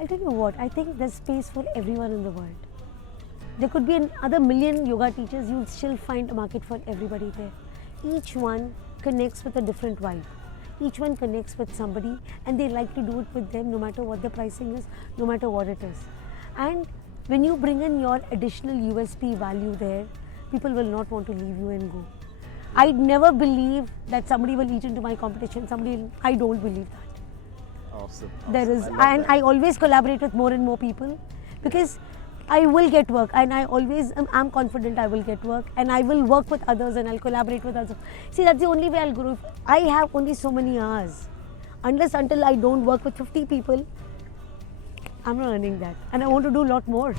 I'll tell you what, I think there's space for everyone in the world. There could be another million yoga teachers, you'll still find a market for everybody there. Each one connects with a different vibe. Each one connects with somebody and they like to do it with them no matter what the pricing is, no matter what it is. And when you bring in your additional USP value there, people will not want to leave you and go. I'd never believe that somebody will eat into my competition. I don't believe that. Awesome. There is, and I always collaborate with more and more people because I will get work, and I always am confident I will get work, and I will work with others and I'll collaborate with others. See, that's the only way I'll grow. I have only so many hours. Until I don't work with 50 people, I'm not earning that, and I want to do a lot more.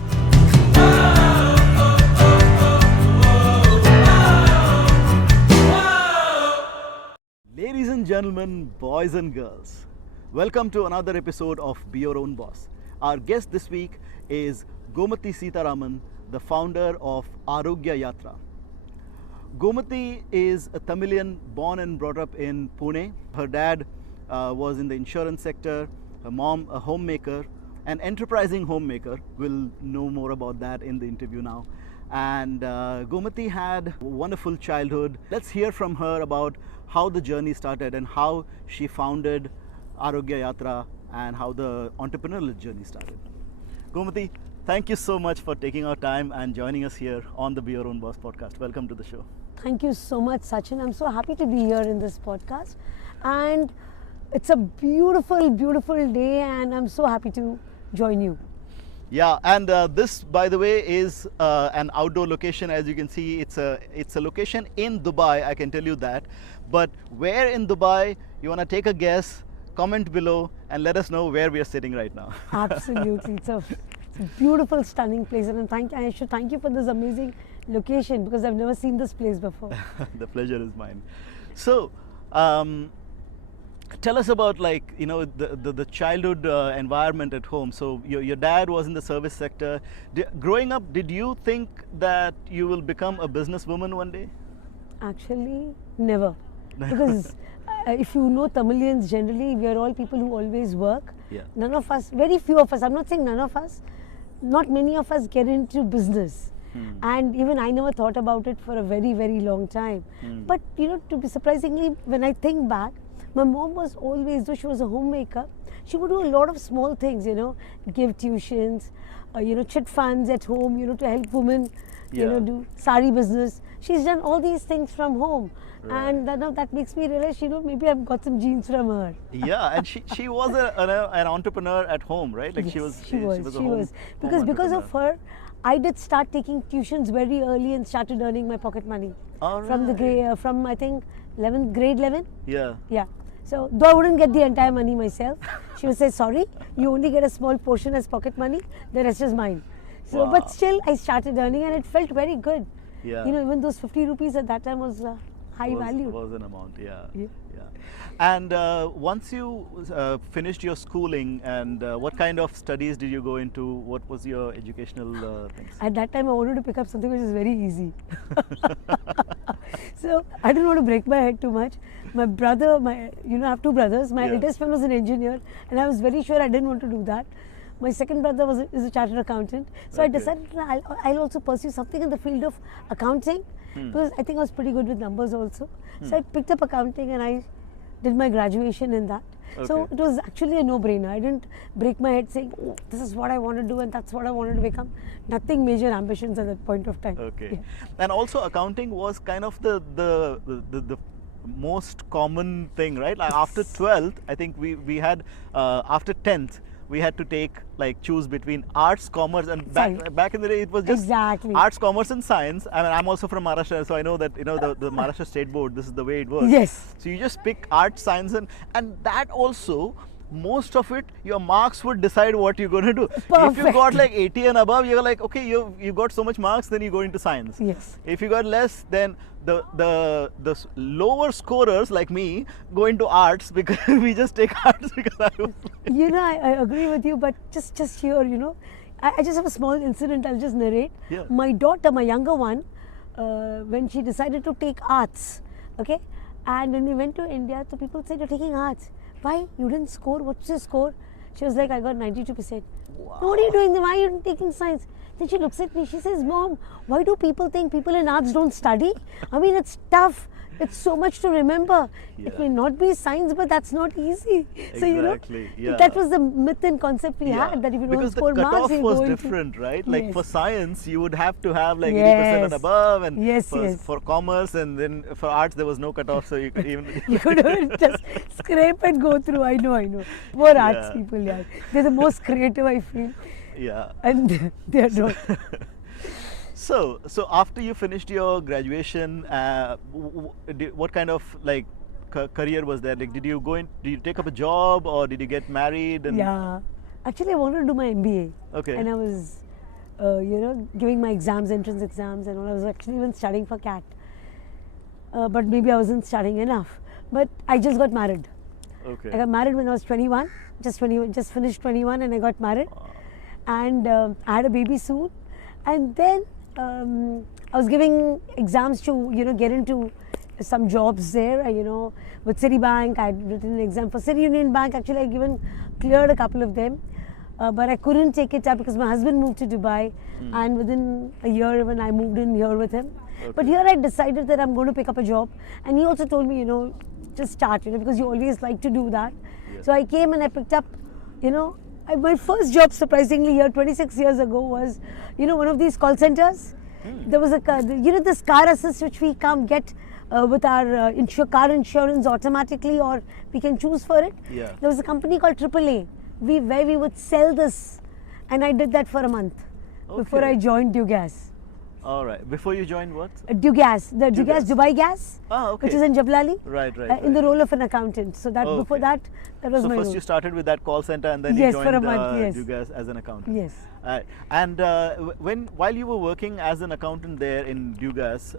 Ladies and gentlemen, boys and girls, welcome to another episode of Be Your Own Boss. Our guest this week is Gomathi Seetharaman, the founder of Arogya Yatra. Gomathi is a Tamilian born and brought up in Pune. Her dad was in the insurance sector, her mom a homemaker, an enterprising homemaker. We'll know more about that in the interview now. And Gomathi had a wonderful childhood. Let's hear from her about how the journey started and how she founded Arogya Yatra and how the entrepreneurial journey started. Gomathi, thank you so much for taking our time and joining us here on the Be Your Own Boss podcast. Welcome to the show. Thank you so much, Sachin. I'm so happy to be here in this podcast. And it's a beautiful, beautiful day, and I'm so happy to join you. Yeah, and this, by the way, is an outdoor location. As you can see, it's a location in Dubai, I can tell you that. But where in Dubai, you want to take a guess, comment below and let us know where we are sitting right now. Absolutely. It's a beautiful, stunning place, and I should thank you for this amazing location because I've never seen this place before. The pleasure is mine. So, tell us about the childhood environment at home. So your dad was in the service sector. Growing up, did you think that you will become a businesswoman one day? Actually, never. Because if you know Tamilians generally, we are all people who always work. Yeah. None of us, very few of us, I'm not saying none of us, not many of us get into business. And even I never thought about it for a very, very long time. But to be surprisingly, when I think back, my mom was always, though she was a homemaker, she would do a lot of small things, give tuitions, chit funds at home, to help women, do sari business. She's done all these things from home. Right. And that makes me realize, maybe I've got some genes from her. Yeah, and she was an entrepreneur at home, right? Like yes, she was. Because of her, I did start taking tuitions very early and started earning my pocket money. All from right. From I think grade 11. Yeah. Yeah. So though I wouldn't get the entire money myself, she would say, sorry, you only get a small portion as pocket money, the rest is mine. So, wow. But still I started earning and it felt very good. Yeah. Even those 50 rupees at that time was high value. Was an amount, yeah. And once you finished your schooling, and what kind of studies did you go into? What was your educational things? At that time I wanted to pick up something which is very easy. So I didn't want to break my head too much. My brother, I have two brothers. My eldest one was an engineer, and I was very sure I didn't want to do that. My second brother is a chartered accountant. So I decided I'll also pursue something in the field of accounting because I think I was pretty good with numbers also. So I picked up accounting and I did my graduation in that. Okay. So it was actually a no-brainer. I didn't break my head saying, oh, this is what I want to do and that's what I wanted to become. Nothing major ambitions at that point of time. Okay. Yeah. And also accounting was kind of the most common thing, right? Like after 12th, I think we had after 10th, we had to choose between arts, commerce, and back in the day it was just arts, commerce, and science. I mean, I'm also from Maharashtra, so I know that the Maharashtra State Board, this is the way it was. Yes. So you just pick arts, science, and that also, most of it, your marks would decide what you're going to do. Perfect. If you got 80 and above, you're like, okay, you got so much marks, then you go into science. Yes. If you got less, then the lower scorers like me go into arts because we just take arts because I was I agree with you, but just here, I just have a small incident I'll just narrate. Yeah. My daughter, my younger one, when she decided to take arts, okay, and when we went to India, the people said, you're taking arts. Why? You didn't score? What's your score? She was like, I got 92%. Wow. What are you doing? Why are you taking science? Then she looks at me, she says, Mom, why do people think people in arts don't study? I mean, it's tough. It's so much to remember. It may not be science, but that's not easy. So, that was the myth and concept we had, that if you don't score marks, because the you cutoff go was into... different, right? Like for science, you would have to have like 80% and above, and for commerce, and then for arts, there was no cutoff, so you could even... you could just scrape and go through. I know. Poor arts people, they're the most creative, I feel. Yeah. And they're not. So after you finished your graduation, what kind of like career was there? Like, did you take up a job, or did you get married? And actually I wanted to do my MBA. Okay. And I was, giving my entrance exams, and all. I was actually even studying for CAT. But maybe I wasn't studying enough. But I just got married. Okay. I got married when I was 21. Just finished 21, and I got married. And I had a baby soon. And then I was giving exams to, get into some jobs there, with Citibank. I had written an exam for City Union Bank. Actually, I cleared a couple of them. But I couldn't take it up because my husband moved to Dubai. And within a year, when I moved in here with him. Okay. But here I decided that I'm going to pick up a job. And he also told me, just start, because you always like to do that. Yeah. So I came and I picked up, my first job, surprisingly, here 26 years ago was, one of these call centers. There was this car assist which we come get with our car insurance automatically, or we can choose for it. Yeah. There was a company called AAA where we would sell this, and I did that for a month before I joined Dugas. All right. Before you joined what? Dugas, Dubai Gas, which is in Jablali. Right. In the role of an accountant. So that before that was my role. So first you started with that call center, and then you joined Dugas as an accountant. Yes. And while you were working as an accountant there in Dugas,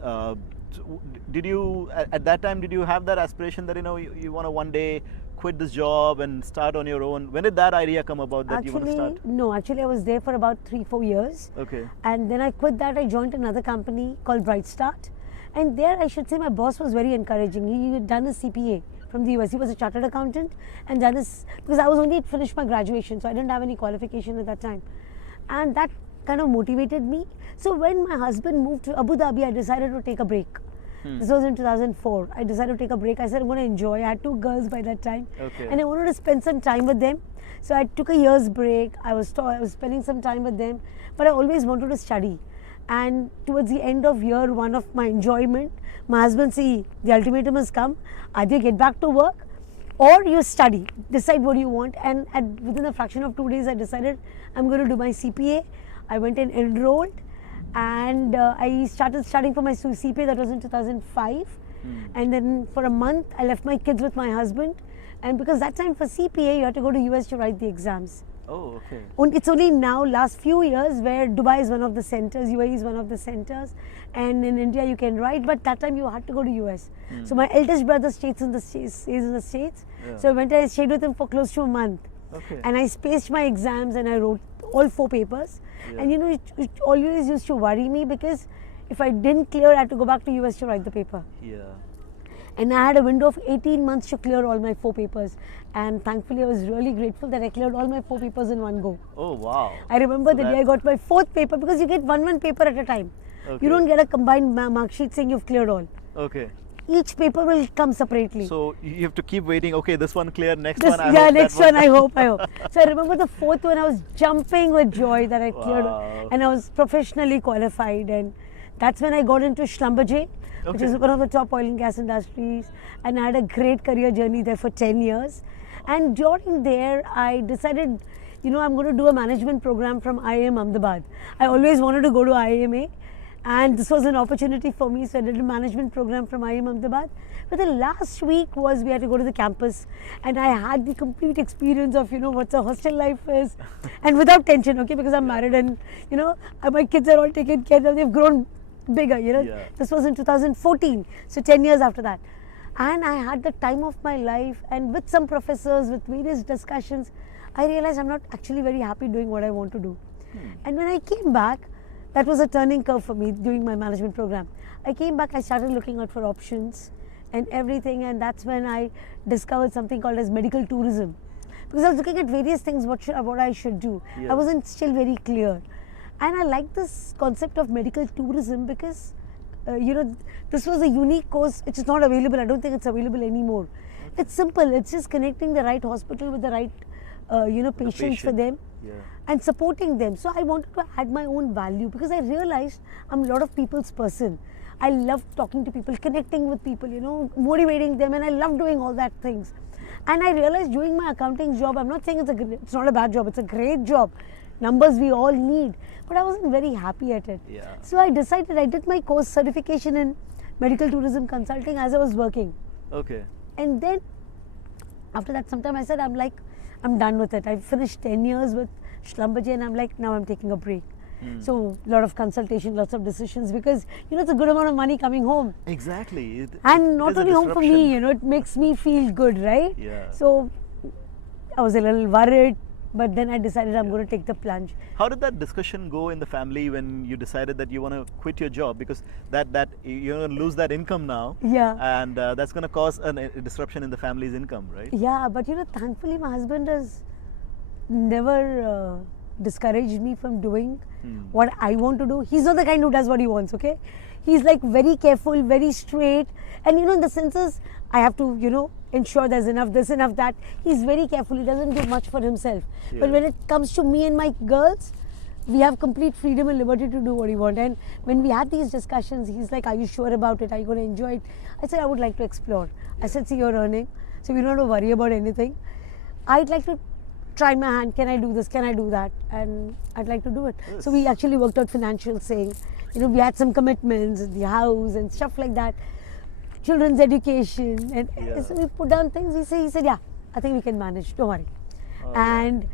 did you at that time have that aspiration that you want to one day quit this job and start on your own? When did that idea come about that you want to start? No, actually I was there for about 3-4 years. Okay. And then I quit that. I joined another company called Bright Start. And there I should say my boss was very encouraging. He had done his CPA from the US. He was a chartered accountant and done his, because I was only finished my graduation, so I didn't have any qualification at that time. And that kind of motivated me. So when my husband moved to Abu Dhabi, I decided to take a break. This was in 2004. I decided to take a break. I said I'm going to enjoy. I had 2 girls by that time, and I wanted to spend some time with them. So I took a year's break. I was spending some time with them, but I always wanted to study. And towards the end of year 1 of my enjoyment, my husband said, the ultimatum has come. Either get back to work, or you study. Decide what you want. And within a fraction of 2 days, I decided I'm going to do my CPA. I went and enrolled. And I started studying for my CPA. That was in 2005. And then for a month, I left my kids with my husband. And because that time for CPA, you had to go to US to write the exams. Oh, okay. It's only now, last few years, where Dubai is one of the centers, UAE is one of the centers, and in India you can write. But that time you had to go to US. So my eldest brother stays in the States. Yeah. So I went and I stayed with him for close to a month. Okay. And I spaced my exams and I wrote all 4 papers. Yeah. And it always used to worry me, because if I didn't clear, I had to go back to US to write the paper. Yeah. And I had a window of 18 months to clear all my 4 papers. And thankfully, I was really grateful that I cleared all my 4 papers in one go. Oh, wow. I remember the day I got my 4th paper, because you get one paper at a time. Okay. You don't get a combined mark sheet saying you've cleared all. Okay. Each paper will come separately. So you have to keep waiting. Okay, this one cleared, next one I hope. Yeah, next one I hope. So I remember the 4th one, I was jumping with joy that I cleared. And I was professionally qualified. And that's when I got into Schlumberger, which is one of the top oil and gas industries. And I had a great career journey there for 10 years. And during there, I decided, I'm going to do a management program from IIM Ahmedabad. I always wanted to go to IIMA. And this was an opportunity for me, so I did a management program from IIM Ahmedabad. But the last week was we had to go to the campus, and I had the complete experience of, what the hostel life is, and without tension, okay, because I'm married and, my kids are all taken care of, they've grown bigger, Yeah. This was in 2014, so 10 years after that. And I had the time of my life, and with some professors, with various discussions, I realized I'm not actually very happy doing what I want to do. And when I came back, that was a turning curve for me doing my management program. I came back, I started looking out for options and everything, and that's when I discovered something called as medical tourism. because I was looking at various things what I should do. Yeah. I wasn't still very clear. And I like this concept of medical tourism because, this was a unique course which is not available. I don't think it's available anymore. Okay. It's simple. It's just connecting the right hospital with the right, patients for them. Yeah. And supporting them. So I wanted to add my own value because I realized I'm a lot of people's person. I love talking to people, connecting with people, motivating them, and I love doing all that things. And I realized doing my accounting job, I'm not saying it's not a bad job, it's a great job. Numbers we all need, but I wasn't very happy at it. Yeah. So I decided, I did my course certification in medical tourism consulting as I was working. Okay. And then after that, sometime I said, I'm done with it. I finished 10 years with Schlumberger and I'm like, now I'm taking a break. So a lot of consultation, lots of decisions because, it's a good amount of money coming home. Exactly. And not only home for me, it makes me feel good, right? Yeah. So I was a little worried, but then I decided I'm going to take the plunge. How did that discussion go in the family when you decided that you want to quit your job because that you're going to lose that income now? Yeah. And that's going to cause a disruption in the family's income, right? Yeah, but thankfully my husband has never discouraged me from doing what I want to do. He's not the kind who does what he wants, okay? He's like very careful, very straight. And in the senses, I have to, ensure there's enough this, enough that. He's very careful. He doesn't do much for himself. Yeah. But when it comes to me and my girls, we have complete freedom and liberty to do what we want. And when we had these discussions, he's like, are you sure about it? Are you going to enjoy it? I said, I would like to explore. I said, see, you're earning, so we don't have to worry about anything. I'd like to try my hand. Can I do this? Can I do that? And I'd like to do it. Yes. So we actually worked out financials saying, we had some commitments, the house and stuff like that, children's education. And so we put down things. He said, yeah, I think we can manage. Don't worry. And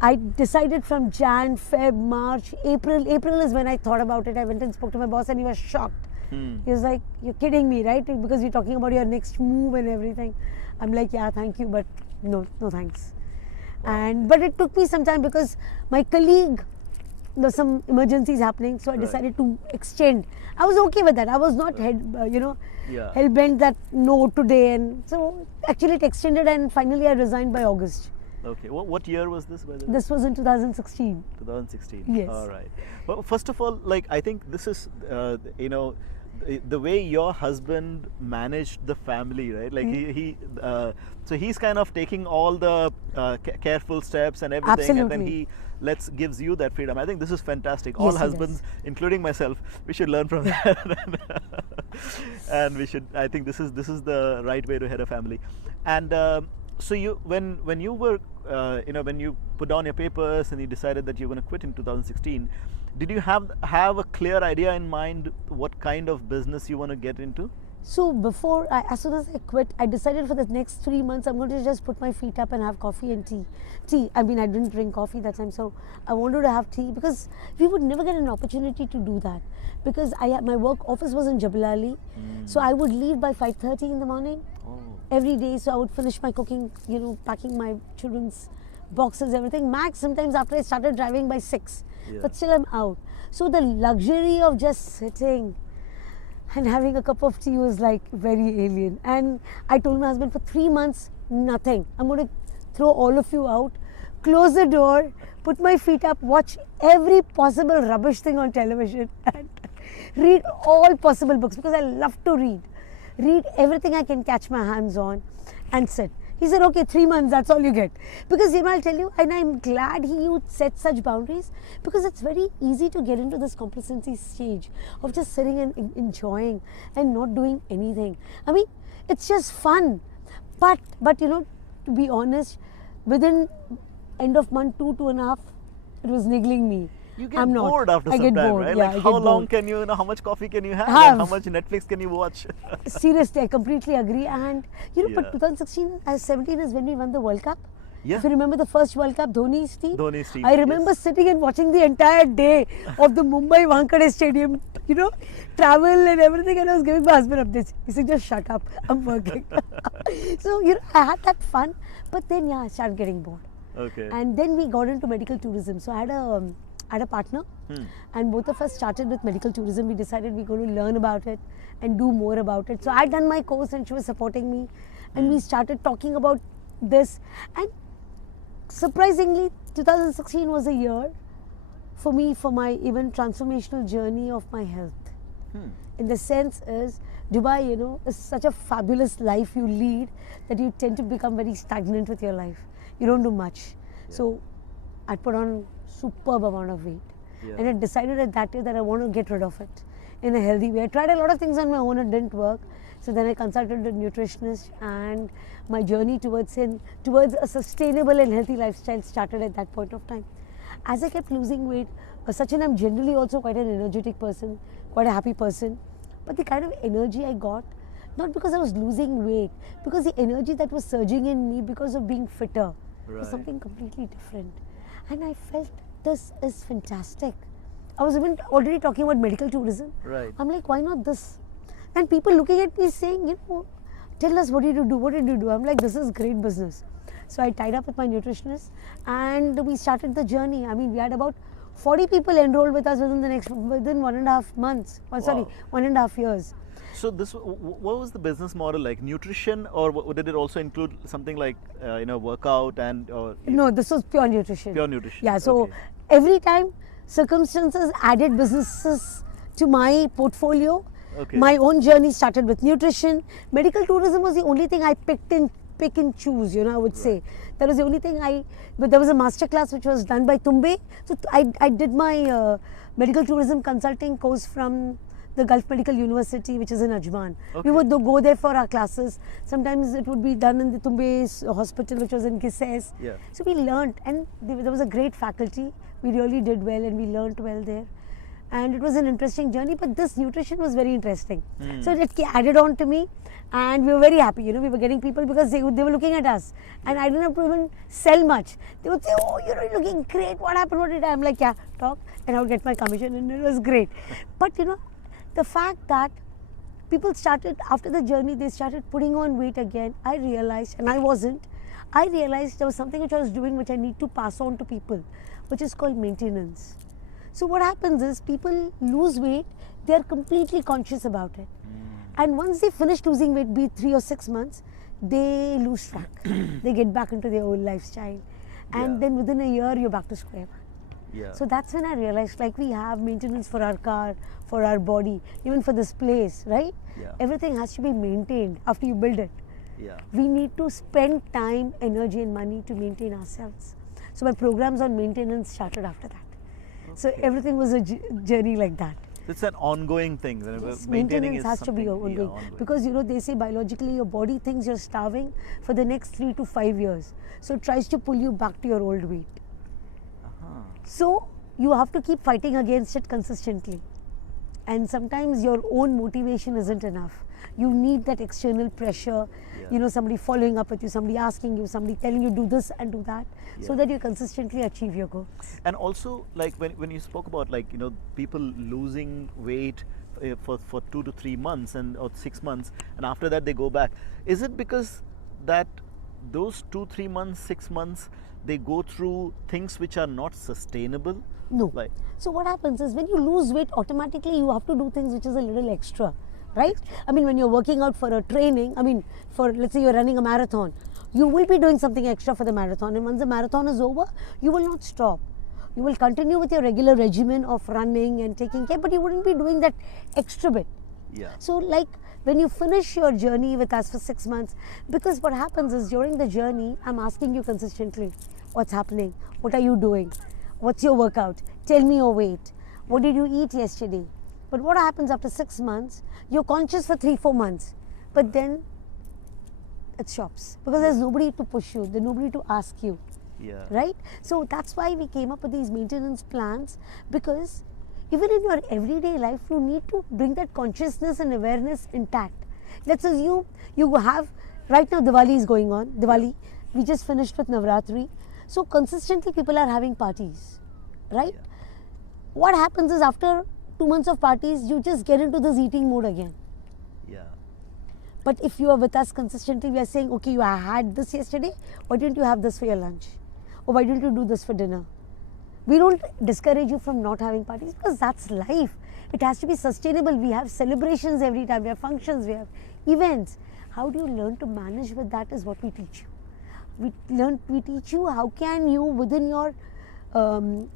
I decided from Jan, Feb, March, April. April is when I thought about it. I went and spoke to my boss and he was shocked. He was like, you're kidding me, right? Because you're talking about your next move and everything. I'm like, yeah, thank you, but no thanks. But it took me some time because my colleague, there's some emergencies happening, so I decided to extend. I was okay with that. I was not hell bent that no today, and so actually it extended, and finally I resigned by August. Okay. What year was this, by the way? This was in 2016. 2016. Yes. All right. Well, first of all, I think this is the way your husband managed the family, right? So he's kind of taking all the careful steps and everything. Absolutely. And then he gives you that freedom. I think this is fantastic. Yes, All he husbands, including myself, we should learn from that. And I think this is the right way to head a family. And so when you were when you put down your papers and you decided that you're going to quit in 2016, did you have a clear idea in mind what kind of business you want to get into? So as soon as I quit, I decided for the next 3 months I'm going to just put my feet up and have coffee and tea. I mean, I didn't drink coffee that time, so I wanted to have tea because we would never get an opportunity to do that because my work office was in Jabalali, so I would leave by 5:30 in the morning every day. So I would finish my cooking, packing my children's boxes, everything. Max, sometimes after I started driving by 6, but still I'm out. So the luxury of just sitting and having a cup of tea was like very alien. And I told my husband for 3 months, nothing. I'm going to throw all of you out, close the door, put my feet up, watch every possible rubbish thing on television and read all possible books because I love to read. Read everything I can catch my hands on and sit. He said, okay, 3 months, that's all you get. Because, I'll tell you, and I'm glad he would set such boundaries because it's very easy to get into this complacency stage of just sitting and enjoying and not doing anything. I mean, it's just fun. But to be honest, within end of month 2.5, it was niggling me. You get bored after some time, right? Yeah, how long can you, how much coffee can you have? And how much Netflix can you watch? Seriously, I completely agree. And but 2016, 17 is when we won the World Cup. Yeah. If you remember the first World Cup, Dhoni's team. I remember sitting and watching the entire day of the Mumbai Wankhede Stadium, travel and everything, and I was giving my husband updates. He said, just shut up, I'm working. So, I had that fun, but then, I started getting bored. Okay. And then we got into medical tourism. So I had a partner, and both of us started with medical tourism. We decided we're going to learn about it and do more about it. So I'd done my course and she was supporting me, and we started talking about this. And surprisingly, 2016 was a year for me for my even transformational journey of my health. In the sense is, Dubai, you know, is such a fabulous life you lead that you tend to become very stagnant with your life. You don't do much. So I put on superb amount of weight. And I decided at that day that I want to get rid of it in a healthy way. I tried a lot of things on my own, it didn't work. So then I consulted a nutritionist, and my journey towards a sustainable and healthy lifestyle started at that point of time. As I kept losing weight, Sachin, I'm generally also quite an energetic person, quite a happy person. But the kind of energy I got, not because I was losing weight, because the energy that was surging in me because of being fitter was something completely different. And I felt this is fantastic. I was even already talking about medical tourism. I'm like, why not this? And people looking at me saying, you know, tell us, what did you do? What did you do? I'm like, this is great business. So I tied up with my nutritionist and we started the journey. I mean, we had about 40 people enrolled with us within 1.5 months. Oh, sorry, 1.5 years. So this, what was the business model like? Nutrition, or did it also include something like you know, workout and? No, this was pure nutrition. Pure nutrition. Yeah. So every time circumstances added businesses to my portfolio, my own journey started with nutrition. Medical tourism was the only thing I pick and choose, you know, I would say. That was the only thing but there was a masterclass which was done by Tumbe. So I did my medical tourism consulting course from the Gulf Medical University, which is in Ajman. We would go there for our classes. Sometimes it would be done in the Tumbe's hospital, which was in Gises. So we learnt, and there was a great faculty. We really did well and we learnt well there. And it was an interesting journey, but this nutrition was very interesting. So it added on to me, and we were very happy. You know, we were getting people because they were looking at us, and I didn't have to even sell much. They would say, "Oh, you're looking great. What happened? What did I?" I'm like, "Yeah, talk," and I would get my commission, and it was great. But you know, the fact that people started after the journey, they started putting on weight again. I realized, and I wasn't. I realized there was something which I was doing which I need to pass on to people, which is called maintenance. So what happens is people lose weight, they are completely conscious about it. And once they finish losing weight, be it 3 or 6 months, they lose track. They get back into their old lifestyle. And then within a year, you're back to square one. So that's when I realized, like, we have maintenance for our car, for our body, even for this place, right? Everything has to be maintained after you build it. We need to spend time, energy and money to maintain ourselves. So my programs on maintenance started after that. So everything was a journey like that. It's an ongoing thing. Yes, maintenance has to be ongoing. Because you know, they say biologically your body thinks you're starving for the next 3 to 5 years. So it tries to pull you back to your old weight. So you have to keep fighting against it consistently. And sometimes your own motivation isn't enough. You need that external pressure, you know, somebody following up with you, somebody asking you, somebody telling you do this and do that, so that you consistently achieve your goals. And also, like when you spoke about, like, you know, people losing weight for 2 to 3 months or 6 months, and after that they go back, is it because that those 2, 3 months, 6 months, they go through things which are not sustainable? No. So what happens is when you lose weight, automatically you have to do things which is a little extra, right? I mean, when you're working out for a training, I mean, for, let's say you're running a marathon, you will be doing something extra for the marathon, and once the marathon is over, you will not stop. You will continue with your regular regimen of running and taking care, but you wouldn't be doing that extra bit. So like when you finish your journey with us for 6 months, because what happens is during the journey, I'm asking you consistently, what's happening? What are you doing? What's your workout? Tell me your weight. What did you eat yesterday? But what happens after 6 months? You're conscious for 3, 4 months, but then it stops because there's nobody to push you, there's nobody to ask you, right? So that's why we came up with these maintenance plans, because even in your everyday life, you need to bring that consciousness and awareness intact. Let's assume you have, right now Diwali is going on, we just finished with Navratri. So consistently people are having parties, right? What happens is after 2 months of parties, you just get into this eating mode again. But if you are with us consistently, we are saying, okay, you had this yesterday, why didn't you have this for your lunch? Or why didn't you do this for dinner? We don't discourage you from not having parties, because that's life. It has to be sustainable. We have celebrations every time, we have functions, we have events. How do you learn to manage with that is what we teach you. We teach you how can you within your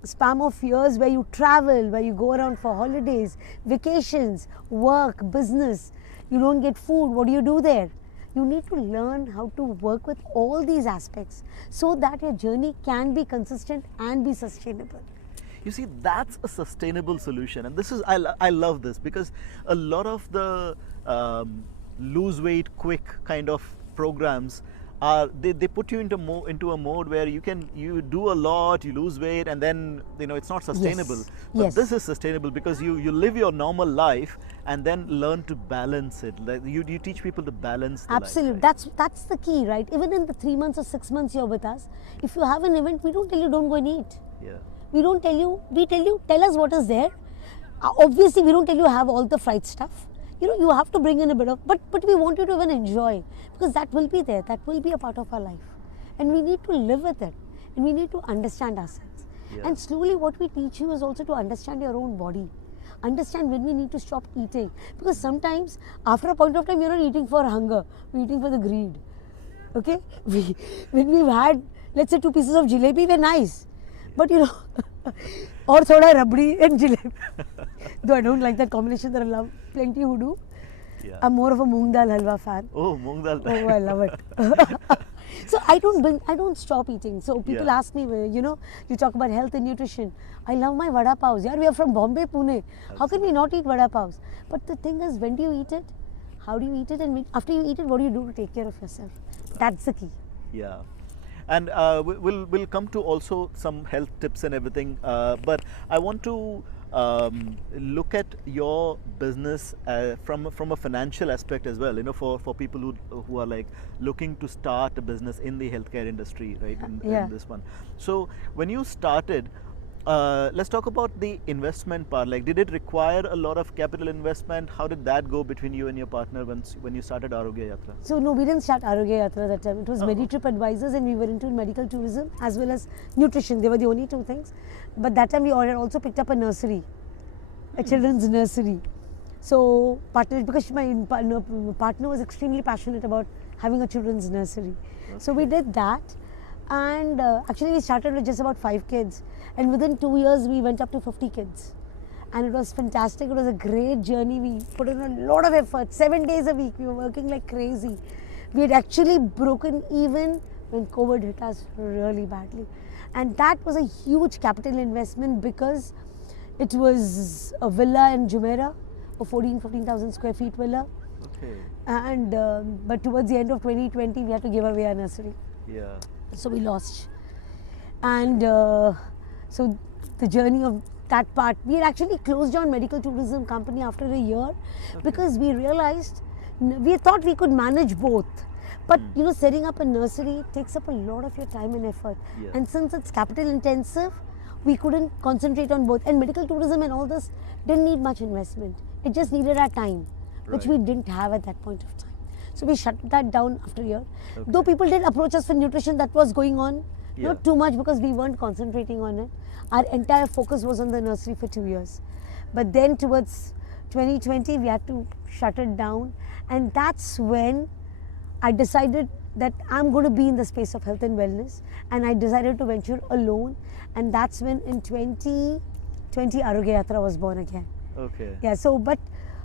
span of years where you travel, where you go around for holidays, vacations, work, business, you don't get food, what do you do there? You need to learn how to work with all these aspects so that your journey can be consistent and be sustainable. You see, that's a sustainable solution, and this is I love this because a lot of the lose weight quick kind of programs are they put you into a mode where you do a lot, you lose weight, and then it's not sustainable. Yes. But Yes. this is sustainable because you live your normal life and then learn to balance it. Like you teach people to balance the Absolutely, life, right? that's the key, right? Even in the 3 months or 6 months you're with us, if you have an event, we don't tell you don't go and eat. Yeah. We don't tell you, we tell you, tell us what is there. Obviously, we don't tell you have all the fried stuff. You have to bring in a bit of, but we want you to even enjoy, because that will be there, that will be a part of our life. And we need to live with it, and we need to understand ourselves. Yeah. And slowly what we teach you is also to understand your own body. Understand when we need to stop eating, because sometimes after a point of time, you're not eating for hunger, we're eating for the greed. Okay? When we've had, let's say, 2 pieces of jalebi, we're nice. But or thoda rabdi and jalebi. Though I don't like that combination, there are plenty who do. Yeah. I'm more of a moong dal halwa fan. Oh, moong dal. Oh, I love it. So I don't stop eating. So people Yeah. ask me, you talk about health and nutrition. I love my vada paos. Yeah, we are from Bombay, Pune. How can we not eat vada paos? But the thing is, when do you eat it? How do you eat it? And after you eat it, what do you do to take care of yourself? That's the key. Yeah. And we'll come to also some health tips and everything, but I want to look at your business from a financial aspect as well. For people who are like looking to start a business in the healthcare industry, right? In this one. So when you started, let's talk about the investment part. Like, did it require a lot of capital investment? How did that go between you and your partner when you started Arogya Yatra? So no, we didn't start Arogya Yatra that time. It was Oh. Meditrip Advisors, and we were into medical tourism as well as nutrition. They were the only 2 things. But that time we had also picked up a nursery, a children's nursery. So because my partner was extremely passionate about having a children's nursery. So we did that, and actually we started with just about 5 kids, and within 2 years we went up to 50 kids. And it was fantastic. It was a great journey. We put in a lot of effort. 7 days a week. We were working like crazy. We had actually broken even when COVID hit us really badly. And that was a huge capital investment because it was a villa in Jumeirah, a 15,000 square feet villa. Okay. And but towards the end of 2020, we had to give away our nursery. Yeah. So we lost. And so the journey of that part, we had actually closed down medical tourism company after a year because we realized, we thought we could manage both. But setting up a nursery takes up a lot of your time and effort. Yeah. And since it's capital intensive, we couldn't concentrate on both. And medical tourism and all this didn't need much investment. It just needed our time, which we didn't have at that point of time. So we shut that down after a year. Okay. Though people did approach us for nutrition, that was going on. Yeah. Not too much because we weren't concentrating on it. Our entire focus was on the nursery for 2 years. But then towards 2020, we had to shut it down. And that's when I decided that I'm going to be in the space of health and wellness. And I decided to venture alone. And that's when in 2020, Arogya Yatra was born again. Okay. Yeah, so but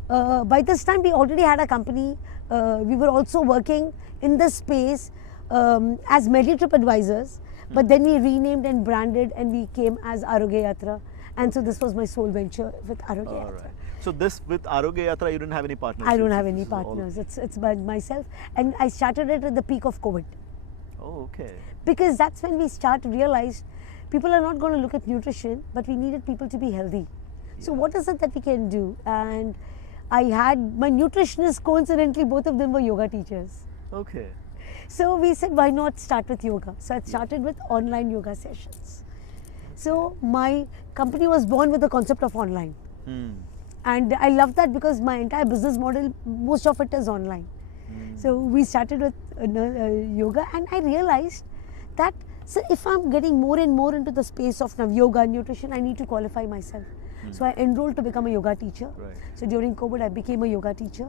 by this time we already had a company. We were also working in the space as Meditrip Advisors. But then we renamed and branded and we came as Arogya Yatra. And so this was my sole venture with Arogya All Yatra. right. So this with Arogya Yatra, you didn't have any partners? I don't have any partners. It's by myself. And I started it at the peak of COVID. Oh, okay. Because that's when we realized people are not going to look at nutrition, but we needed people to be healthy. So what is it that we can do? And I had my nutritionists, coincidentally, both of them were yoga teachers. Okay. So we said, why not start with yoga? So I started with online yoga sessions. So my company was born with the concept of online. And I love that because my entire business model, most of it is online. So we started with yoga, and I realized that if I'm getting more and more into the space of now yoga and nutrition, I need to qualify myself. So I enrolled to become a yoga teacher. Right. So during COVID, I became a yoga teacher.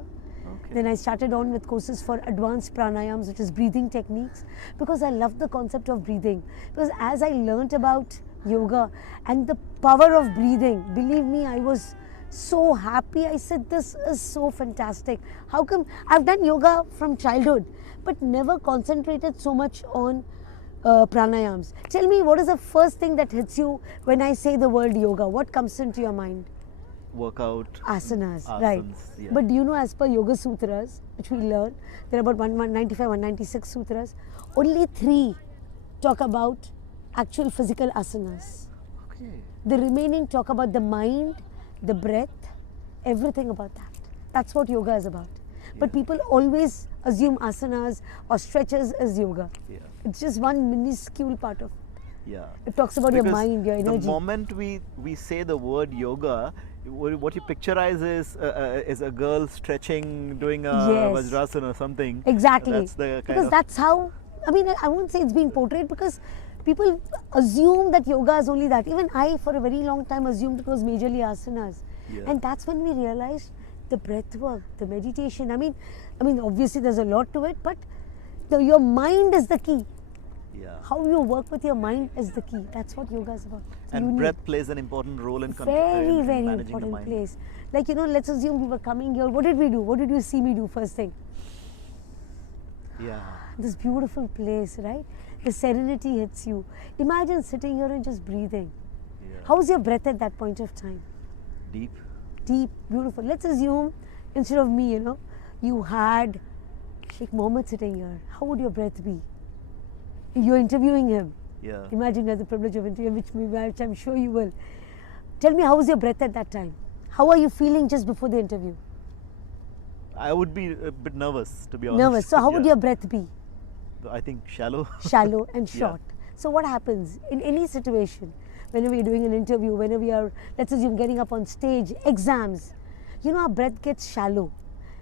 Then I started on with courses for advanced pranayams, which is breathing techniques, because I love the concept of breathing. Because as I learnt about yoga and the power of breathing, believe me, I was so happy. I said, this is so fantastic. How come I've done yoga from childhood, but never concentrated so much on pranayams? Tell me, what is the first thing that hits you when I say the word yoga? What comes into your mind? Workout. Asanas, right. Yeah. But do you know, as per Yoga Sutras, which we learn, there are about 195, 196 sutras, only 3 talk about actual physical asanas. Okay. The remaining talk about the mind, the breath, everything about that. That's what yoga is about. But people always assume asanas or stretches as yoga. Yeah. It's just one minuscule part of it. Yeah. It talks about your Because mind, your energy. The moment we say the word yoga, what you picturize is a girl stretching, doing a Vajrasana or something. Exactly. That's the because that's how, I mean, I won't say it's being portrayed, because people assume that yoga is only that. Even I, for a very long time, assumed it was majorly asanas. Yeah. And that's when we realized the breath work, the meditation. I mean, obviously there's a lot to it, but your mind is the key. Yeah. How you work with your mind is the key. That's what yoga is about. So and breath plays an important role in very, very managing important the mind. place. Like, let's assume we were coming here. What did we do? What did you see me do first thing? Yeah. This beautiful place, right? The serenity hits you. Imagine sitting here and just breathing. Yeah. How's your breath at that point of time? Deep. Deep, beautiful. Let's assume instead of me, you had Sheikh Mohammed sitting here. How would your breath be? You're interviewing him. Yeah. Imagine you have the privilege of interviewing, which I'm sure you will. Tell me, how was your breath at that time? How are you feeling just before the interview? I would be a bit nervous, to be honest. Nervous. So how would your breath be? I think shallow. Shallow and short. So what happens in any situation, whenever you're doing an interview, whenever you're, let's assume, getting up on stage, exams, our breath gets shallow.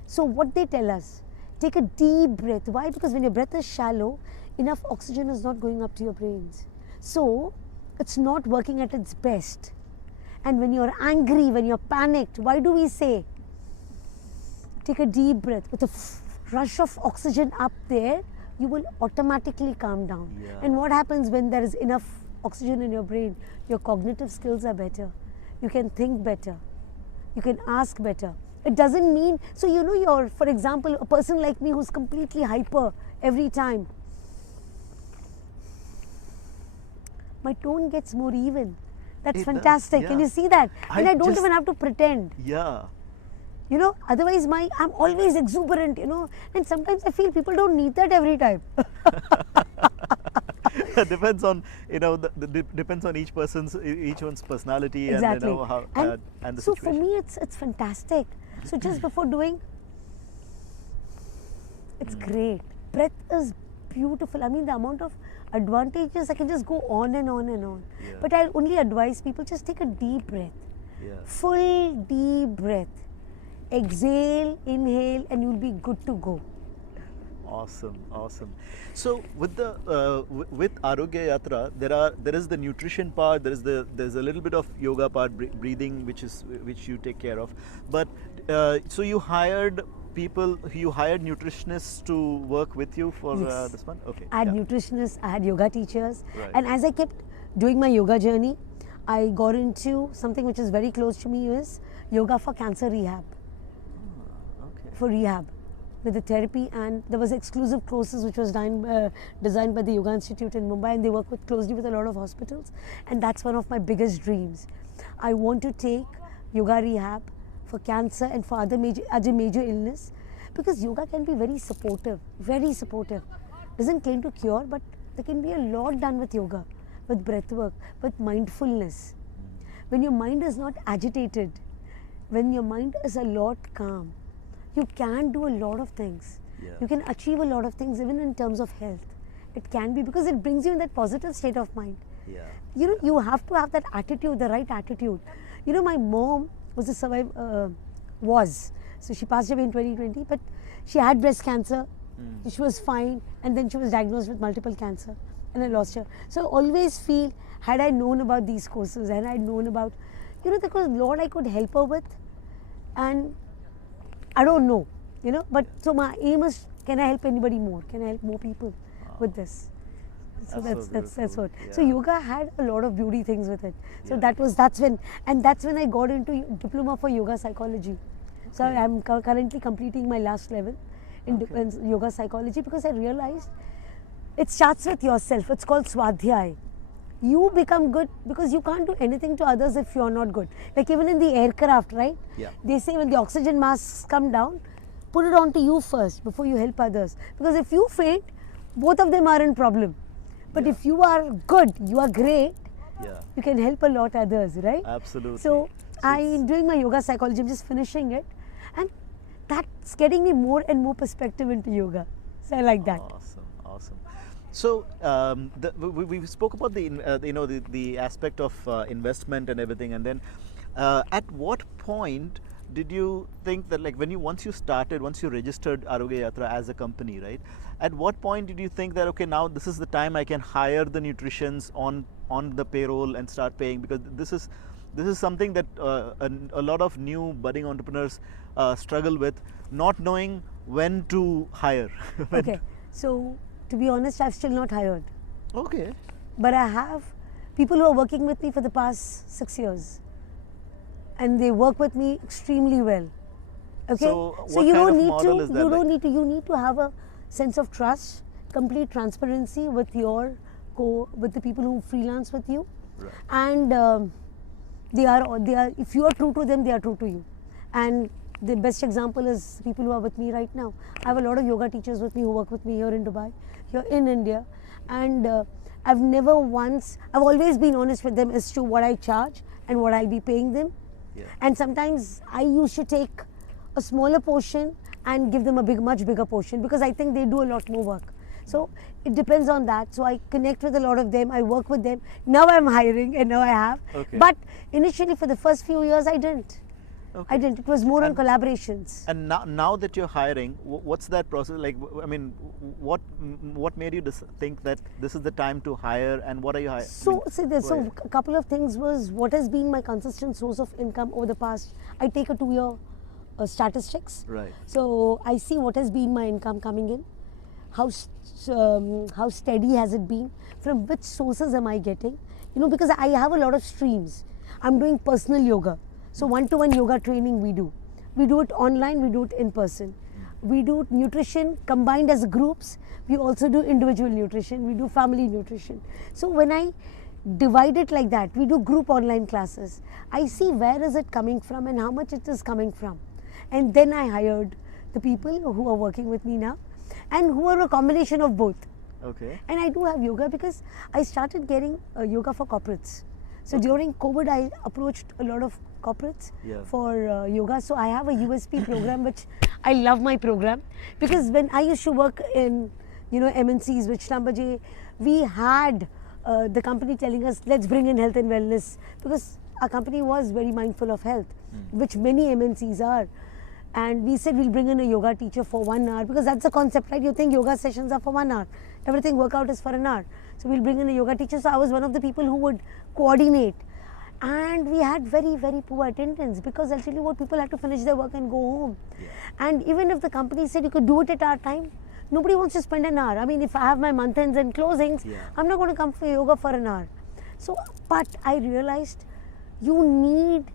So what they tell us, take a deep breath. Why? Because when your breath is shallow, enough oxygen is not going up to your brains. So it's not working at its best. And when you're angry, when you're panicked, why do we say, take a deep breath? With a rush of oxygen up there, you will automatically calm down. Yeah. And what happens when there is enough oxygen in your brain? Your cognitive skills are better. You can think better. You can ask better. It doesn't mean, so you're, for example, a person like me who's completely hyper every time. My tone gets more even. That's fantastic. Yeah. Can you see that? And I don't even have to pretend. Yeah. Otherwise I'm always exuberant, and sometimes I feel people don't need that every time. Depends on, depends on each one's personality. Exactly. And, how, and the so situation. for me, it's fantastic. So just before doing, it's great. Breath is beautiful. I mean, the amount of advantages, I can just go on and on and on. Yeah. But I only advise people, just take a deep breath. Yeah. Full deep breath. Exhale, inhale, and you'll be good to go. Awesome. So with the with Arogya Yatra, there is the nutrition part. There's a little bit of yoga part, breathing, which you take care of. But so you hired nutritionists to work with you for this one. Okay. I had nutritionists, I had yoga teachers, Right. and as I kept doing my yoga journey, I got into something which is very close to me, is yoga for cancer rehab. Okay. For rehab with the therapy, and there was exclusive courses which was designed by the Yoga Institute in Mumbai, and they work closely with a lot of hospitals, and that's one of my biggest dreams. I want to take yoga rehab for cancer and for other major illness, because yoga can be very supportive. Doesn't claim to cure, but there can be a lot done with yoga, with breath work, with mindfulness. When your mind is not agitated, when your mind is a lot calm, you can do a lot of things. Yeah. You can achieve a lot of things, even in terms of health. It can be, because it brings you in that positive state of mind. Yeah. You have to have that attitude, the right attitude. My mom was a survivor, so she passed away in 2020, but she had breast cancer. She was fine, and then she was diagnosed with multiple cancer, and I lost her. So I always feel, had I known about these courses, had I known about, there was a lot I could help her with, and I don't know. you know. But so my aim is, can I help anybody more? Can I help more people with this? So that's what. So yoga had a lot of beauty things with it. So that's when I got into diploma for yoga psychology. So I'm currently completing my last level in yoga psychology, because I realized it starts with yourself. It's called Swadhyay. You become good because you can't do anything to others if you're not good. Like even in the aircraft, right? Yeah. They say when the oxygen masks come down, put it on to you first before you help others. Because if you faint, both of them are in problem. But if you are good, you are great, you can help a lot others, right? Absolutely. So I'm doing my yoga psychology, I'm just finishing it, and that's getting me more and more perspective into yoga. So I like that. Awesome. So we spoke about the aspect of investment and everything, and then at what point did you think that, like, once you registered Arogya Yatra as a company, right? At what point did you think that, okay, now this is the time I can hire the nutritionists on the payroll and start paying? Because this is something that a lot of new budding entrepreneurs struggle with, not knowing when to hire. Okay, so to be honest, I've still not hired. Okay. But I have people who are working with me for the past 6 years, and they work with me extremely well. Okay, so you don't need to. You need to have a sense of trust, complete transparency with with the people who freelance with you, right. And they are. If you are true to them, they are true to you. And the best example is people who are with me right now. I have a lot of yoga teachers with me who work with me here in Dubai, here in India, and I've always been honest with them as to what I charge and what I'll be paying them. Yeah. And sometimes I used to take a smaller portion and give them a much bigger portion, because I think they do a lot more work. So it depends on that. So I connect with a lot of them, I work with them. Now I'm hiring, and now I have. Okay. But initially for the first few years I didn't. Okay. I didn't. It was more on collaborations. And now that you're hiring, what's that process like? I mean, what made you think that this is the time to hire, and what are you hiring? So a couple of things was what has been my consistent source of income over the past. I take a 2-year statistics. Right. So I see what has been my income coming in, how steady has it been, from which sources am I getting, because I have a lot of streams. I'm doing personal yoga, so one-to-one yoga training we do it online, we do it in person, we do nutrition combined as groups, we also do individual nutrition, we do family nutrition. So when I divide it like that, we do group online classes, I see where is it coming from and how much it is coming from. And then I hired the people who are working with me now, and who are a combination of both. Okay. And I do have yoga because I started getting yoga for corporates. So during COVID, I approached a lot of corporates for yoga. So I have a USP program, which I love my program, because when I used to work in MNCs, which Lambaje, we had the company telling us, let's bring in health and wellness, because our company was very mindful of health, which many MNCs are. And we said we'll bring in a yoga teacher for 1 hour, because that's the concept, right? You think yoga sessions are for 1 hour, everything workout is for an hour. So we'll bring in a yoga teacher. So I was one of the people who would coordinate, and we had very, very poor attendance, because I'll tell you what, people had to finish their work and go home. And even if the company said you could do it at our time, nobody wants to spend an hour. I mean, if I have my month ends and closings, I'm not going to come for yoga for an hour. So, but I realized you need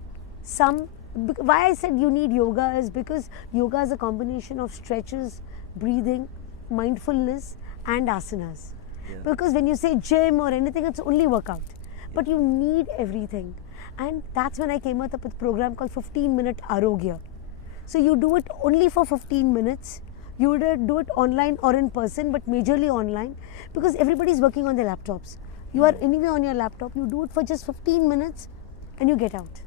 why I said you need yoga is because yoga is a combination of stretches, breathing, mindfulness and asanas. Because when you say gym or anything, it's only workout. But you need everything. And that's when I came up with a program called 15-minute Arogya. So you do it only for 15 minutes. You would do it online or in person, but majorly online, because everybody's working on their laptops. You are anyway on your laptop, you do it for just 15 minutes and you get out.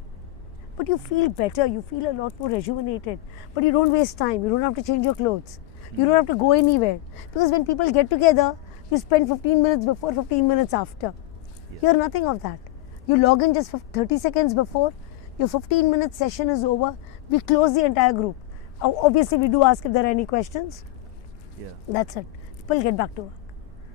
But you feel better, you feel a lot more rejuvenated. But you don't waste time, you don't have to change your clothes. You don't have to go anywhere. Because when people get together, you spend 15 minutes before, 15 minutes after. Here, nothing of that. You log in just 30 seconds before, your 15-minute session is over, we close the entire group. Obviously, we do ask if there are any questions. That's it. People get back to work.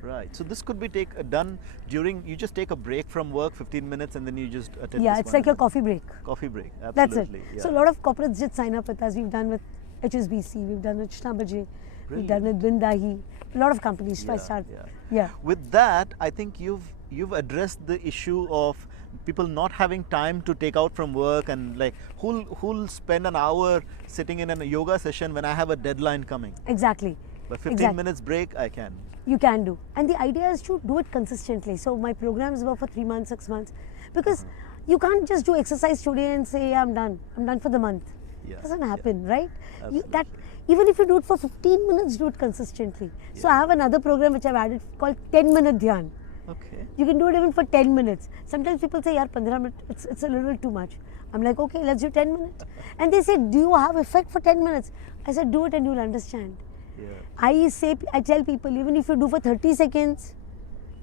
Right. So this could be done during, you just take a break from work, 15 minutes, and then you just attend it's like your coffee break. Coffee break, absolutely. That's it. So a lot of corporates did sign up with us. We've done with HSBC, we've done it Shnabaji, we've done it Brilliant. Bindahi, a lot of companies, Yeah, five-star. yeah. Yeah. With that, I think you've addressed the issue of people not having time to take out from work, and like who'll spend an hour sitting in a yoga session when I have a deadline coming. Exactly. But 15 Exactly. minutes break, I can. You can do. And the idea is to do it consistently. So my programs were for 3 months, 6 months. Because you can't just do exercise today and say, yeah, I'm done. I'm done for the month. Yeah, It doesn't yeah. happen, right? That Absolutely. even if you do it for 15 minutes, do it consistently. So I have another program which I've added called 10-minute Dhyan. Okay. You can do it even for 10 minutes. Sometimes people say, yaar, 15 minutes, it's a little too much. I'm like, okay, let's do 10 minutes. And they say, do you have effect for 10 minutes? I said, do it and you'll understand. Yeah. I tell people, even if you do for 30 seconds,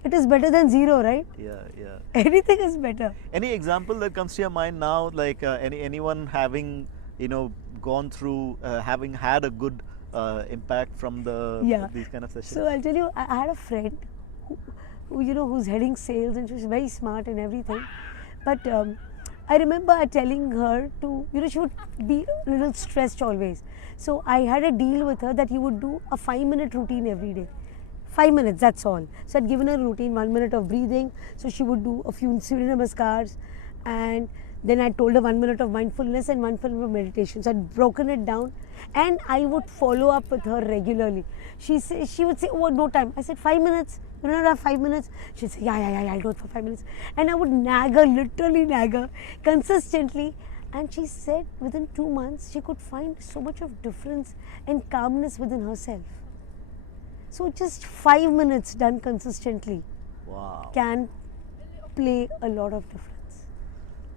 it is better than zero, right? Yeah. Yeah. Anything is better. Any example that comes to your mind now, like anyone having gone through having had a good impact from these kind of sessions? So I'll tell you, I had a friend who's heading sales, and she's very smart and everything. But I remember telling her to, she would be a little stressed always. So I had a deal with her that you would do a 5-minute routine every day. 5 minutes, that's all. So I'd given her a routine, 1 minute of breathing. So she would do a few Surya Namaskars, and then I told her 1 minute of mindfulness and 1 minute of meditation. So I'd broken it down, and I would follow up with her regularly. She would say, oh, no time. I said, 5 minutes. You don't have 5 minutes? She'd say, yeah, I'll do it for 5 minutes. And I would nag her, literally nag her, consistently. And she said within 2 months, she could find so much of difference and calmness within herself. So just 5 minutes done consistently Wow. can play a lot of difference.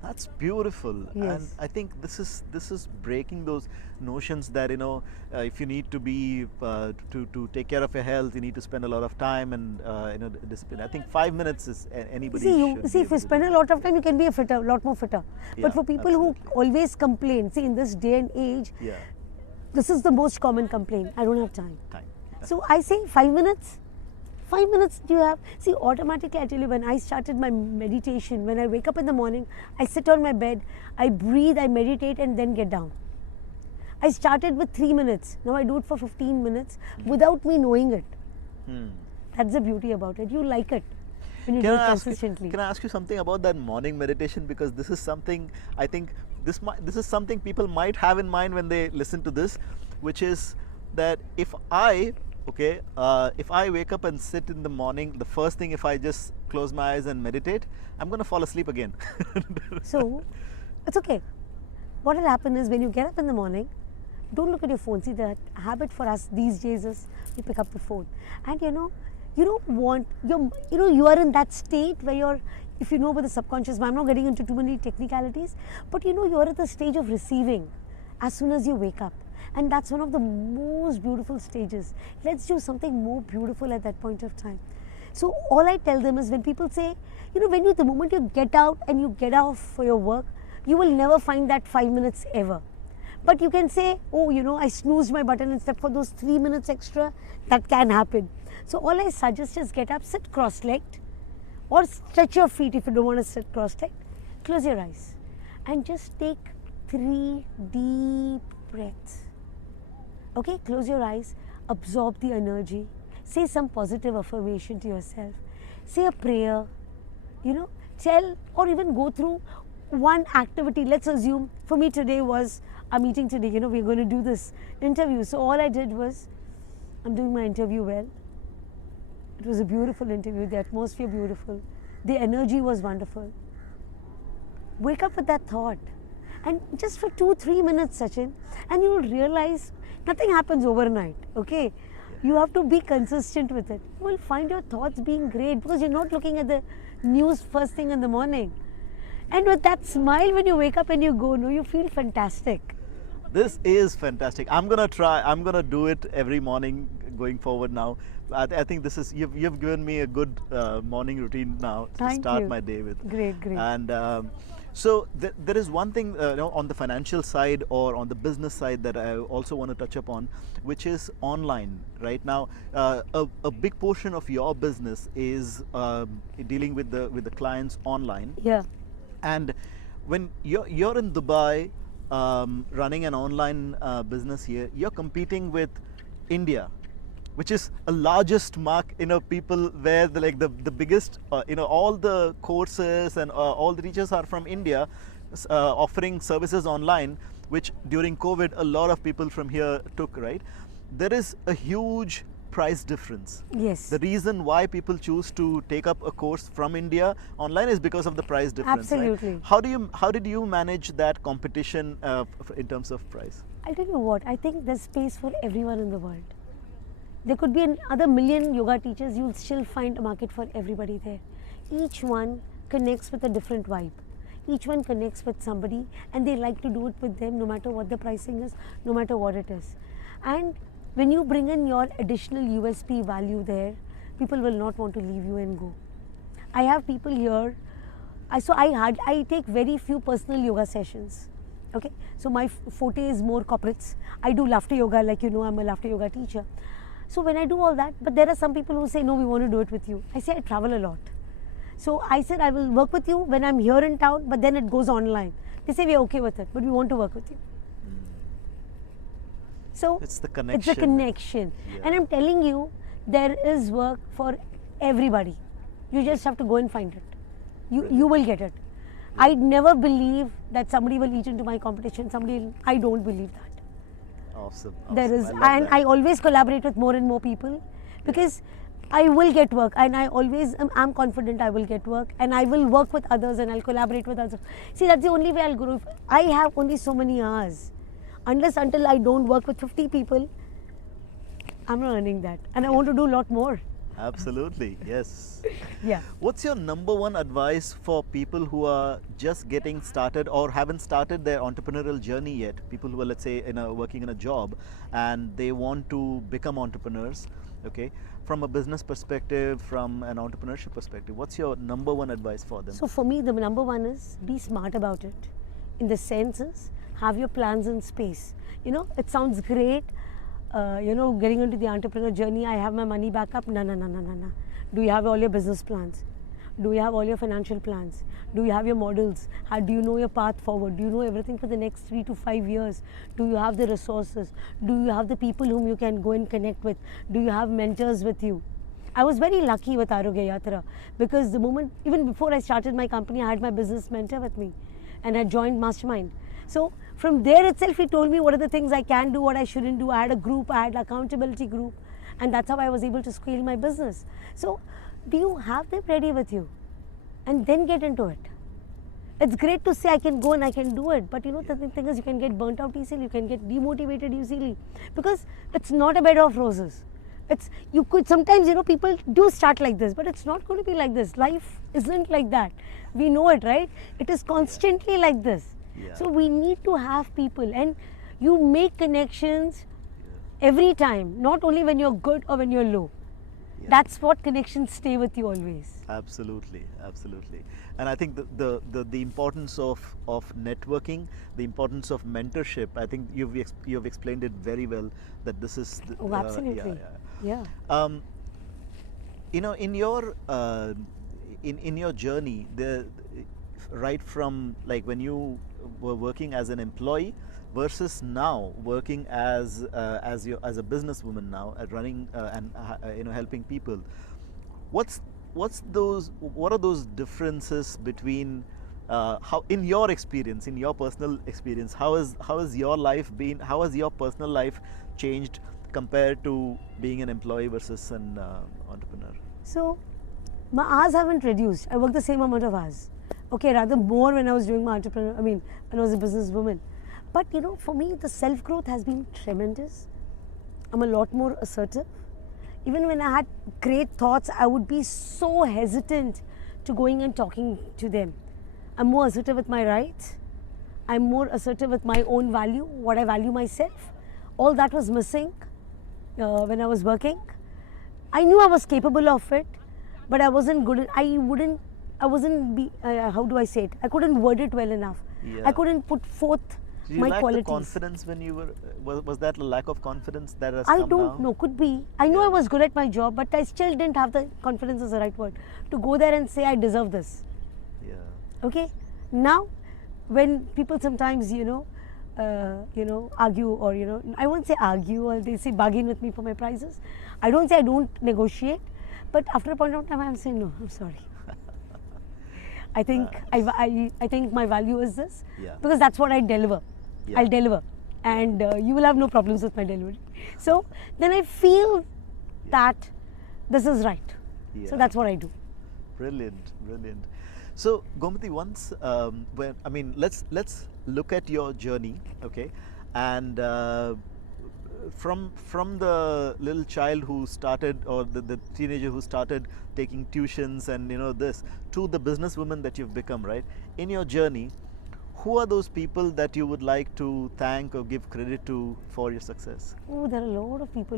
That's beautiful. Yes. And I think this is breaking those notions that if you need to be to take care of your health, you need to spend a lot of time and discipline. I think 5 minutes is anybody. See, if you spend a lot of time, you can be a lot more fitter. Yeah, But for people absolutely. who always complain, see, in this day and age, Yeah. this is the most common complaint. I don't have time. Time. So I say 5 minutes. 5 minutes do you have? See, automatically, I tell you, when I started my meditation, when I wake up in the morning, I sit on my bed, I breathe, I meditate, and then get down. I started with 3 minutes. Now I do it for 15 minutes without me knowing it. That's the beauty about it. You like it when you do it consistently. Can I ask you something about that morning meditation? Because this is something I think this is something people might have in mind when they listen to this, which is that if I wake up and sit in the morning, the first thing, if I just close my eyes and meditate, I'm going to fall asleep again. So, it's okay. What will happen is when you get up in the morning, don't look at your phone. See, the habit for us these days is we pick up the phone. And you don't want, you are in that state where you're, if you know about the subconscious mind, I'm not getting into too many technicalities, but you're at the stage of receiving as soon as you wake up. And that's one of the most beautiful stages. Let's do something more beautiful at that point of time. So all I tell them is, when people say, the moment you get out and you get off for your work, you will never find that 5 minutes ever. But you can say, oh, I snoozed my button and slept for those 3 minutes extra. That can happen. So all I suggest is get up, sit cross-legged, or stretch your feet if you don't want to sit cross-legged. Close your eyes and just take 3 deep breaths. Okay, close your eyes, absorb the energy, say some positive affirmation to yourself, say a prayer, tell, or even go through one activity. Let's assume for me today was our meeting today, we're going to do this interview. So all I did was, I'm doing my interview well. It was a beautiful interview, the atmosphere beautiful, the energy was wonderful. Wake up with that thought, and just for 2-3 minutes, Sachin, and you will realize nothing happens overnight, okay? You have to be consistent with it. You will find your thoughts being great because you're not looking at the news first thing in the morning. And with that smile when you wake up and you go, you feel fantastic. This is fantastic. I'm gonna try. I'm gonna do it every morning going forward now. I think this is, you've given me a good morning routine now to Thank start you. my day with. Great. And so there is one thing on the financial side or on the business side that I also want to touch upon, which is online. Right now, a big portion of your business is dealing with the clients online. Yeah. And when you're in Dubai, running an online business here, you're competing with India, which is a largest people where the biggest, all the courses and all the teachers are from India, offering services online, which during COVID a lot of people from here took, right? There is a huge price difference. Yes. The reason why people choose to take up a course from India online is because of the price difference. Absolutely. Right? How did you manage that competition in terms of price? I'll tell you what, I think there's space for everyone in the world. There could be another million yoga teachers, you'll still find a market for everybody there. Each one connects with a different vibe. Each one connects with somebody and they like to do it with them no matter what the pricing is, no matter what it is. And when you bring in your additional USP value there, people will not want to leave you and go. I have people here, I take very few personal yoga sessions. Okay, so my forte is more corporates. I do laughter yoga, like you know, I'm a laughter yoga teacher. So when I do all that, but there are some people who say, no, we want to do it with you. I say, I travel a lot. So I said, I will work with you when I'm here in town, but then it goes online. They say, we're okay with it, but we want to work with you. So it's the connection. It's a connection. Yeah. And I'm telling you, there is work for everybody. You just have to go and find it. You will get it. Yeah. I'd never believe that somebody will eat into my competition. I don't believe that. Awesome. There is, and I always collaborate with more and more people because I will get work, and I always am confident I will get work, and I will work with others and I'll collaborate with others. See, that's the only way I'll grow. I have only so many hours. Until I don't work with 50 people, I'm not earning that, and I want to do a lot more. Absolutely, yes. Yeah. What's your number one advice for people who are just getting started or haven't started their entrepreneurial journey yet? People who are, let's say, working in a job and they want to become entrepreneurs, okay? From a business perspective, from an entrepreneurship perspective, what's your number one advice for them? So for me, the number one is be smart about it. In the sense is, have your plans in space. You know, it sounds great, getting into the entrepreneur journey, I have my money back up. No. Do you have all your business plans? Do you have all your financial plans? Do you have your models? Do you know your path forward? Do you know everything for the next 3 to 5 years? Do you have the resources? Do you have the people whom you can go and connect with? Do you have mentors with you? I was very lucky with Arogya Yatra because the moment, even before I started my company, I had my business mentor with me and I joined Mastermind. So from there itself, he told me what are the things I can do, what I shouldn't do. I had a group, I had an accountability group, and that's how I was able to scale my business. So do you have them ready with you? And then get into it. It's great to say I can go and I can do it, but you know the thing is you can get burnt out easily, you can get demotivated easily because it's not a bed of roses. You could sometimes, people do start like this, but it's not going to be like this. Life isn't like that. We know it, right? It is constantly like this. Yeah. So we need to have people, and you make connections every time, not only when you're good or when you're low. Yeah. That's what connections stay with you always. Absolutely. And I think the importance of networking, the importance of mentorship, I think you've explained it very well, that this is absolutely. Yeah. In your journey, right from like when you were working as an employee versus now working as a businesswoman now, running and helping people, what are those differences between how, in your experience, in your personal experience, how has your life been, how has your personal life changed compared to being an employee versus an entrepreneur? So my hours haven't reduced. I work the same amount of hours. Okay, rather more when I was doing my when I was a businesswoman. But for me, the self-growth has been tremendous. I'm a lot more assertive. Even when I had great thoughts, I would be so hesitant to going and talking to them. I'm more assertive with my rights. I'm more assertive with my own value, what I value myself. All that was missing when I was working. I knew I was capable of it, but I wasn't good. I couldn't word it well enough. Yeah. I couldn't put forth Did you my lack qualities. the confidence when you was that a lack of confidence that has I come don't now? know, could be. I know I was good at my job, but I still didn't have the confidence, is the right word, to go there and say I deserve this. Yeah. Okay? Now, when people sometimes, argue or, I won't say argue, or they say bargain with me for my prices. I don't say I don't negotiate, but after a point of time, I'm saying, no, I'm sorry. I think I think my value is this, Yeah. because that's what I deliver. Yeah. I'll deliver, and you will have no problems with my delivery. So then I feel that this is right. Yeah. So that's what I do. Brilliant, brilliant. So Gomathi, once let's look at your journey, okay, and from the little child who started, or the teenager who started taking tuitions and this, to the businesswoman that you've become, right? In your journey, who are those people that you would like to thank or give credit to for your success? Oh, there are a lot of people.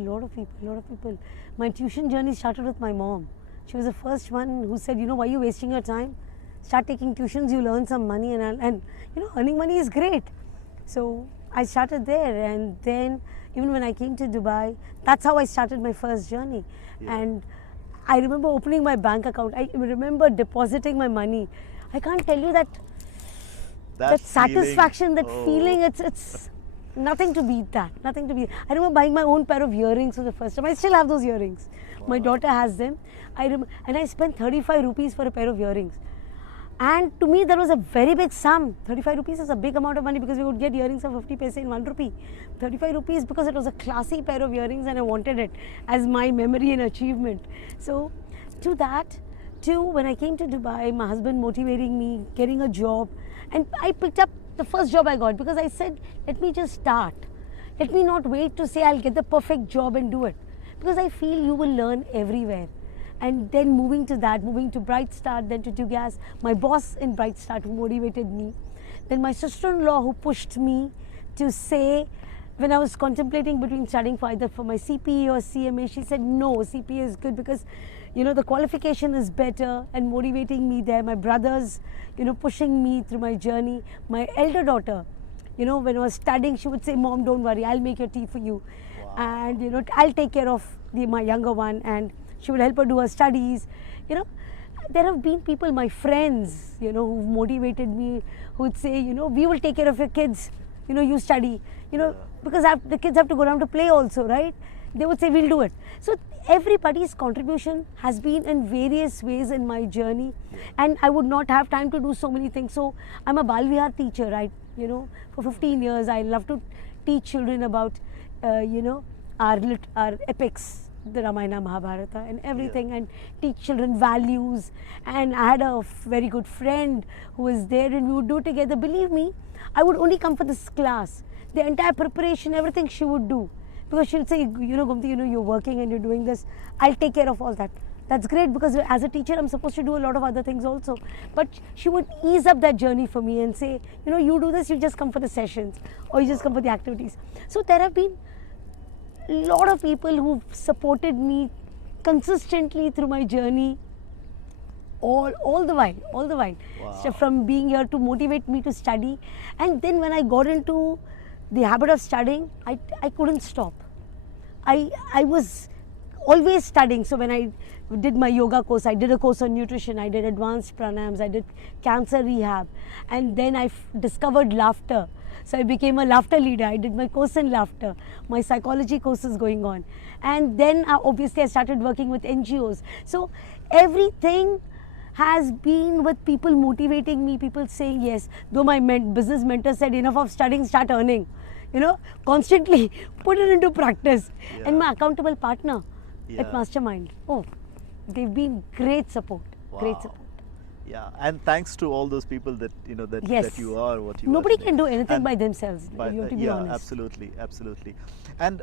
My tuition journey started with my mom. She was the first one who said, why are you wasting your time? Start taking tuitions, you'll earn some money, and earning money is great. So I started there, and then even when I came to Dubai, that's how I started my first journey. Yeah. And I remember opening my bank account. I remember depositing my money. I can't tell you that satisfaction, that feeling, it's nothing to beat that. Nothing to beat. I remember buying my own pair of earrings for the first time. I still have those earrings. Wow. My daughter has them. And I spent 35 rupees for a pair of earrings. And to me, that was a very big sum. 35 rupees is a big amount of money, because we would get earrings for 50 paise in 1 rupee. 35 rupees because it was a classy pair of earrings and I wanted it as my memory and achievement. So to that, to when I came to Dubai, my husband motivating me, getting a job. And I picked up the first job I got, because I said, let me just start. Let me not wait to say I'll get the perfect job and do it. Because I feel you will learn everywhere. And then moving to Bright Start, then to Dugas, my boss in Bright Start who motivated me. Then my sister-in-law who pushed me to say, when I was contemplating between studying for either for my CPE or CMA, she said, no, CPE is good because, the qualification is better, and motivating me there. My brothers, pushing me through my journey. My elder daughter, when I was studying, she would say, Mom, don't worry, I'll make your tea for you. Wow. And, I'll take care of my younger one, and she would help her do her studies. There have been people, my friends, who motivated me, who would say, we will take care of your kids, you study, because the kids have to go down to play also, right? They would say, we'll do it. So everybody's contribution has been in various ways in my journey, and I would not have time to do so many things. So I'm a Balvar teacher, right? For 15 years, I love to teach children about, our epics, the Ramayana, Mahabharata and everything, and teach children values. And I had a very good friend who was there, and we would do together. Believe me, I would only come for this class. The entire preparation, everything she would do. Because she would say, Gomathi, you're working and you're doing this. I'll take care of all that. That's great, because as a teacher, I'm supposed to do a lot of other things also. But she would ease up that journey for me and say, you do this, you just come for the sessions, or you just come for the activities. So there have been a lot of people who've supported me consistently through my journey, all the while. Wow. So from being here to motivate me to study. And then when I got into the habit of studying, I couldn't stop. I was always studying. So when I did my yoga course, I did a course on nutrition, I did advanced pranayams, I did cancer rehab, and then I discovered laughter. So I became a laughter leader. I did my course in laughter. My psychology course is going on. And then obviously I started working with NGOs. So everything has been with people motivating me, people saying yes. Though my business mentor said, enough of studying, start earning. Constantly put it into practice. Yeah. And my accountable partner at Mastermind. Oh, they've been great support. Wow. Great support. Yeah, and thanks to all those people that that you are what you Nobody are. can do anything by themselves. You have to be honest. Absolutely. And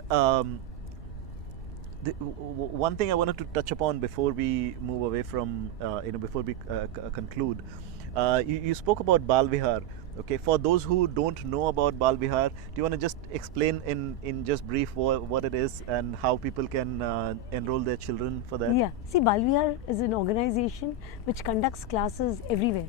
one thing I wanted to touch upon before we move away from before we conclude, you spoke about Bal Vihar. Okay, for those who don't know about Bal Vihar, do you want to just explain in just brief what it is and how people can enroll their children for that? Yeah, see, Bal Vihar is an organization which conducts classes everywhere,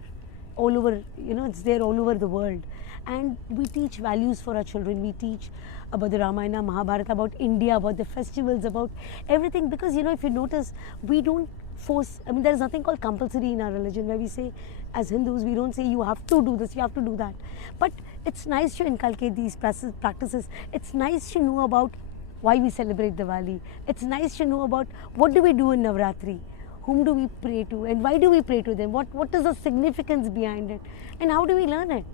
all over, it's there all over the world. And we teach values for our children. We teach about the Ramayana, Mahabharata, about India, about the festivals, about everything. Because, if you notice, we don't force. I mean, there is nothing called compulsory in our religion where we say, as Hindus, we don't say you have to do this, you have to do that. But it's nice to inculcate these practices. It's nice to know about why we celebrate Diwali. It's nice to know about what do we do in Navratri, whom do we pray to, and why do we pray to them, what is the significance behind it, and how do we learn it.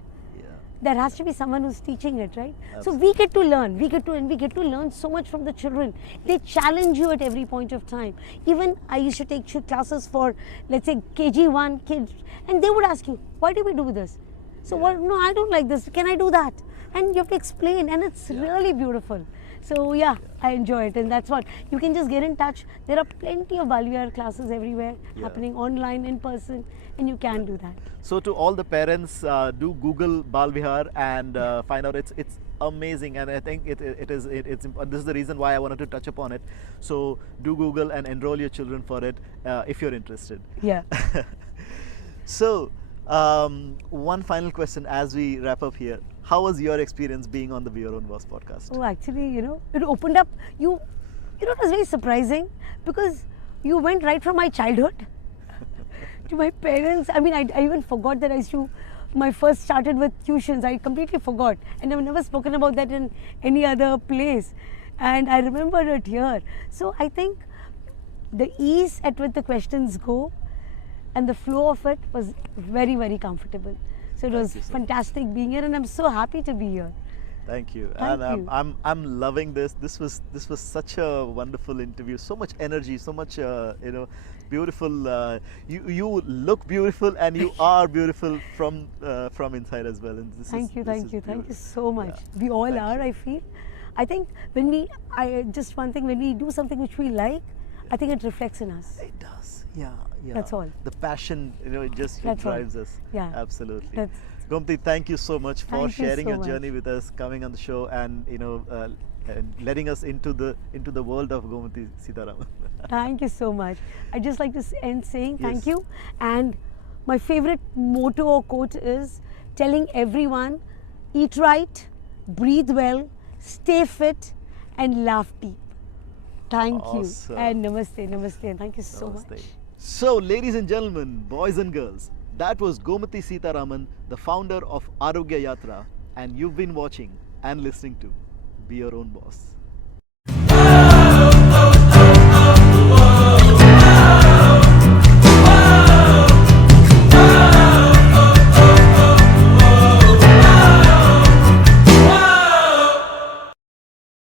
There has to be someone who's teaching it, right? Absolutely. So we get to learn, we get to learn so much from the children. They challenge you at every point of time. Even I used to take classes for, let's say, KG1 kids, and they would ask you, why do we do this? So what, no, I don't like this, can I do that? And you have to explain, and it's really beautiful. So yeah, I enjoy it, and that's what, you can just get in touch. There are plenty of Balvar classes everywhere happening online, in person, and you can do that. So to all the parents, do Google Balvihar and find out. It's amazing, and I think it's this is the reason why I wanted to touch upon it. So do Google and enroll your children for it if you're interested. Yeah. So one final question as we wrap up here. How was your experience being on the Be Your Own Boss podcast? Oh, actually, it opened up. It was very surprising because you went right from my childhood to my parents. I mean, I even forgot that my first started with tuitions. I completely forgot, and I've never spoken about that in any other place. And I remember it here. So I think the ease at which the questions go and the flow of it was very, very comfortable. So it was fantastic being here, and I'm so happy to be here. Thank you. Thank And you. I'm loving this. This was such a wonderful interview. So much energy, so much beautiful. You look beautiful, and you are beautiful from inside as well. And Thank you so much. Yeah. We all Thank are, you. I feel. I think when we do something which we like, I think it reflects in us. It does. Yeah. That's all. The passion, it just That's all. drives us. Yeah. Absolutely. Gomathi, thank you so much for Thank you sharing so your much. journey with us, coming on the show, and and letting us into the world of Gomathi Seetharaman. Thank you so much. I just like to end saying thank Yes. you. And my favorite motto or quote is telling everyone, eat right, breathe well, stay fit, and laugh deep. Thank Awesome. you. And namaste, and thank you so Namaste. much. So, ladies and gentlemen, boys and girls, that was Gomathi Seetharaman, the founder of Arogya Yatra, and you've been watching and listening to Be Your Own Boss.